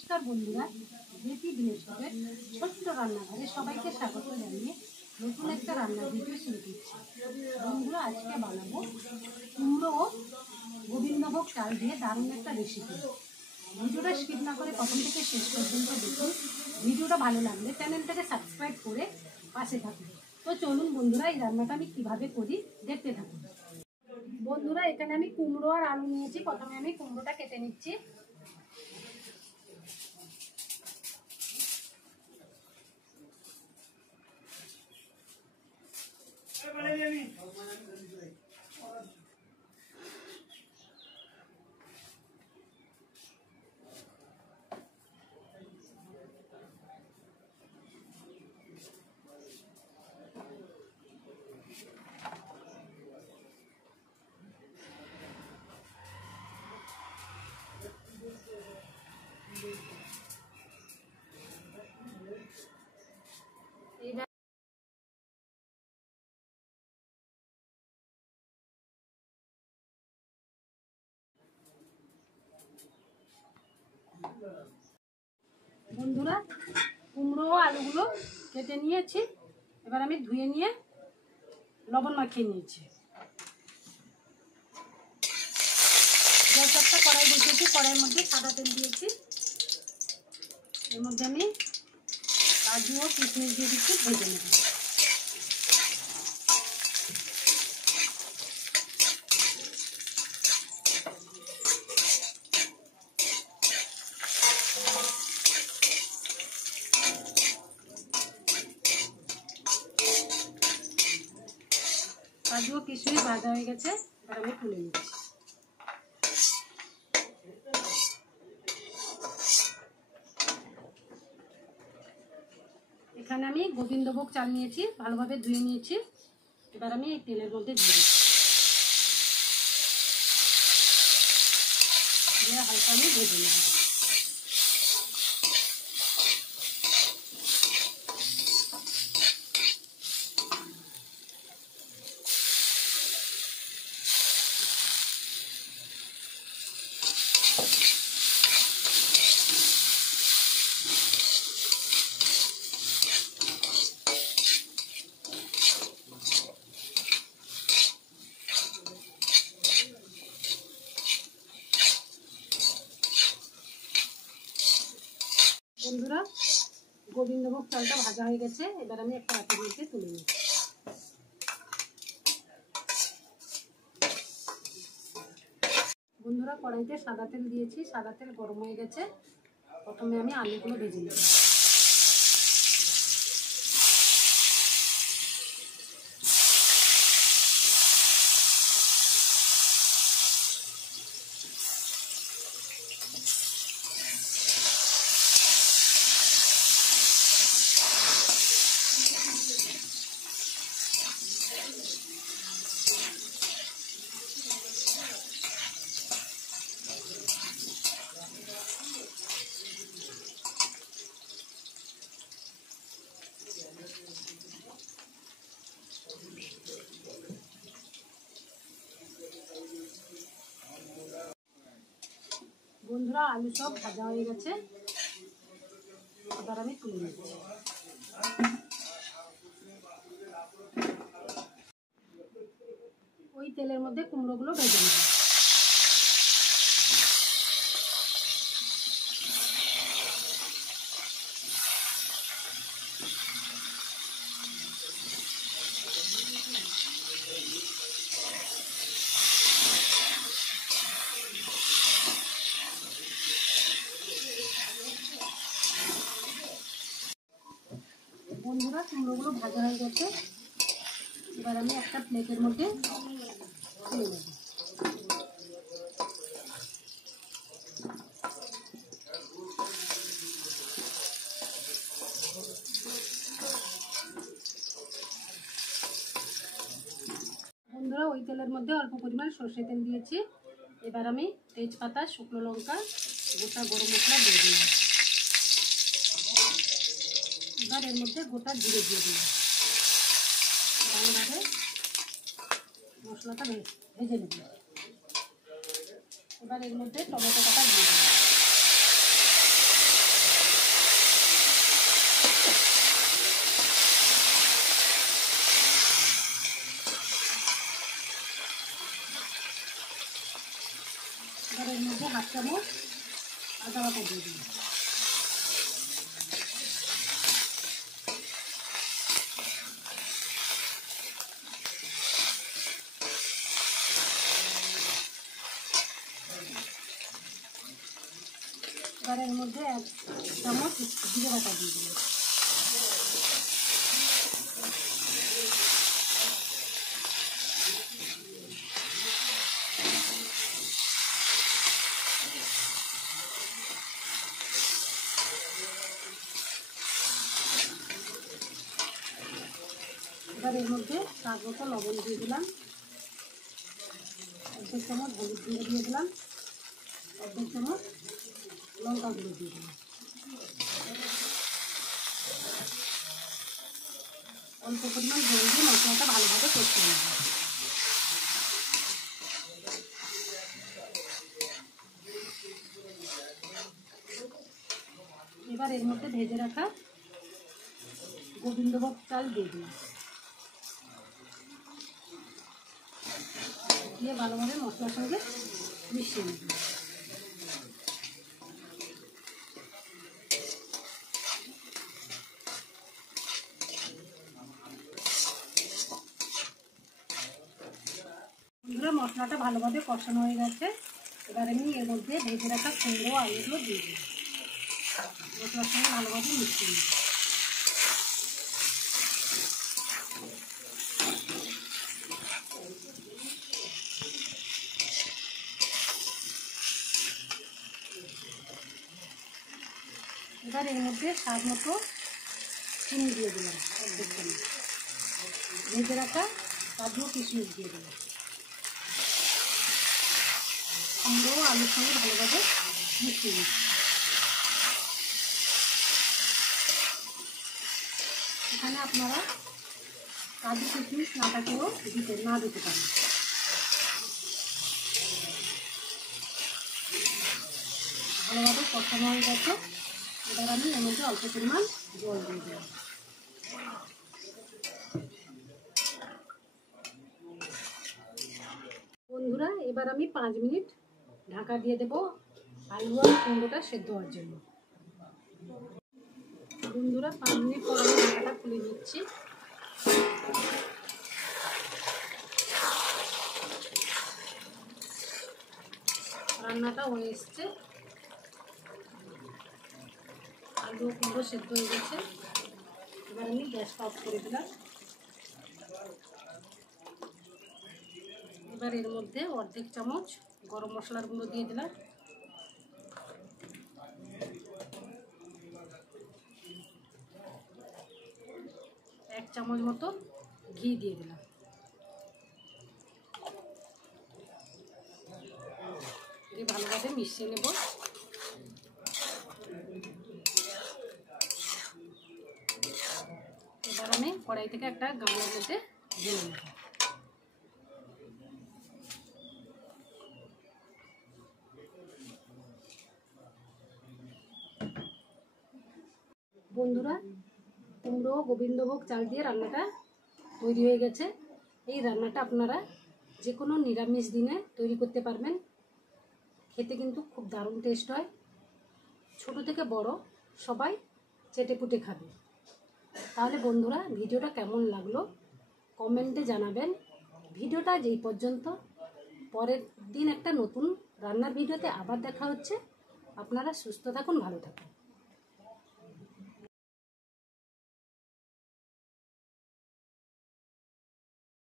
नमस्कार बंधुरा जेटी दिनेशेर छोट्ट रान्नाघरे सबाइके स्वागत जानिए नतून एक रान्नार भिडियो शुरू करछि। बंधुरा आज के बानाबो कुमड़ो ओ गोविंदभोग चाल दिए दारुण एक रेसिपि। भिडियोटा स्किप ना करे प्रथम थेके शेष पर्यन्त देखुन। भिडियोटा भालो लागले चैनलटाके सबस्क्राइब करे पाशे थाकुन। तो चलुन बंधुरा এই রান্নাটা আমি কিভাবে করি দেখতে থাকুন। বন্ধুরা এখানে আমি কুমড়ো আর আলু নিয়েছি। প্রথমে আমি কুমড়োটা কেটে নিচ্ছি। বন্ধুরা কুমড়ো আলুগুলো কেটে নিয়েছি। এবার আমি ধুয়ে নিয়ে লবণ মাখিয়ে নিয়েছি। গ্যাস একটা কড়াই বসিয়েছি। কড়াইয়ের মধ্যে সাদা তেল দিয়েছি। এর মধ্যে আমি কাজু ও কিশমিশ দিয়ে দিচ্ছি, ভেজে নেব। কাজু ও কিশমিশ ভাজা হয়ে গেছে। এবার আমি তুলে নিচ্ছি। এখানে আমি গোবিন্দভোগ চাল নিয়েছি, ভালোভাবে ধুয়ে নিয়েছি। এবার আমি এই তেলের মধ্যে দিয়ে দিচ্ছি। দিয়ে হালকা আমি ভেজে নেব। বন্ধুরা গোবিন্দভোগ চালটা ভাজা হয়ে গেছে। এবার আমি একটা হাতে নিয়ে তুলে নিচ্ছি। বন্ধুরা কড়াইতে সাদা তেল দিয়েছি। সাদা তেল গরম হয়ে গেছে। প্রথমে আমি আলুগুলো ভেজে নেব। বন্ধুরা আলু সব ভাজা হয়ে গেছে। এবার আমি তুলে নিচ্ছি। ওই তেলের মধ্যে কুমড়োগুলো ভেজে নেব। বন্ধুরা কুমড়োগুলো ভাজা হয়ে গেছে। এবার আমি একটা প্লেটের মধ্যে তুলে নেব। বন্ধুরা ওই তেলের মধ্যে অল্প পরিমাণ সর্ষে তেল দিয়েছি। এবার আমি তেজপাতা, শুকনো লঙ্কা, গোটা গরম মশলা দিয়ে দিলাম। এবার এর মধ্যে গোটা জিরে দিয়ে দিলাম। ভালোভাবে মশলাটা ভেজে নেব। এবার এর মধ্যে টমেটো কাটা দিয়ে দিলাম। হাফ চামচ আদা বাটা দিয়ে দিলাম। এবার এর মধ্যে 1 চামচ জিরে বাটা দিয়ে দিলাম। এবার এর মধ্যে স্বাদ মতো লবণ দিয়ে দিলাম, 1 চামচ হলুদ গুঁড়ো দিয়ে দিলাম, 1 চামচ লঙ্কা গুঁড়ো দিয়ে দিলাম। অল্প পরিমাণ জল দিয়ে মশলাটা ভালোভাবে কষিয়ে নেব। এবার এর মধ্যে ভেজে রাখা গোবিন্দভোগ চাল দিয়ে দিলাম, দিয়ে ভালোভাবে মশলার সঙ্গে মিশিয়ে নেব। বন্ধুরা মশলাটা ভালোভাবে কষানো হয়ে গেছে। এবার আমি এর মধ্যে ভেজে রাখা কুমড়ো আলুগুলো দিয়ে দিই, মশলার সঙ্গে ভালোভাবে মিশিয়ে নিই। এবার এর মধ্যে স্বাদ মতো চিনি দিয়ে দিলাম, 1 চামচ ভেজে রাখা কাজু কিশমিশ দিয়ে দিলাম। কুমড়ো আলুর সঙ্গে ভালোভাবে মিশিয়ে নিই। এখানে আপনারা কাজু কিশমিশ না থাকলেও দিতে পারেন। ভালোভাবে কষানো হয়ে গেছে। এবার আমি এর মধ্যে অল্প পরিমাণ জল দিয়ে দিলাম। বন্ধুরা এবার আমি 5 মিনিট ঢাকা দিয়ে দেব আলু আর কুমড়োটা সেদ্ধ হওয়ার জন্য। বন্ধুরা 5 মিনিট পর আমি ঢাকাটা খুলে নিচ্ছি। রান্নাটা হয়ে এসছে, আলু কুমড়ো সেদ্ধ হয়ে গেছে। এবার আমি গ্যাসটা অফ করে দিলাম। এবার এর মধ্যে 1/2 চামচ গরম মশলার গুঁড়ো দিয়ে দিলাম, 1 চামচ মতো ঘি দিয়ে দিলাম। দিয়ে ভালোভাবে মিশিয়ে নেব। এবার আমি কড়াই থেকে একটা গামলার মধ্যে ঢেলে নেব। বন্ধুরা কুমড়ো গোবিন্দভোগ চাল দিয়ে রান্নাটা তৈরি হয়ে গেছে। এই রান্নাটা আপনারা যে কোনো নিরামিষ দিনে তৈরি করতে পারবেন। খেতে কিন্তু খুব দারুণ টেস্ট হয়। ছোট থেকে বড় সবাই চেটেপুটে খাবে। তাহলে বন্ধুরা ভিডিওটা কেমন লাগলো কমেন্টে জানাবেন। ভিডিওটা যেই পর্যন্ত, পরের দিন একটা নতুন রান্নার ভিডিওতে আবার দেখা হচ্ছে। আপনারা সুস্থ থাকুন, ভালো থাকুন।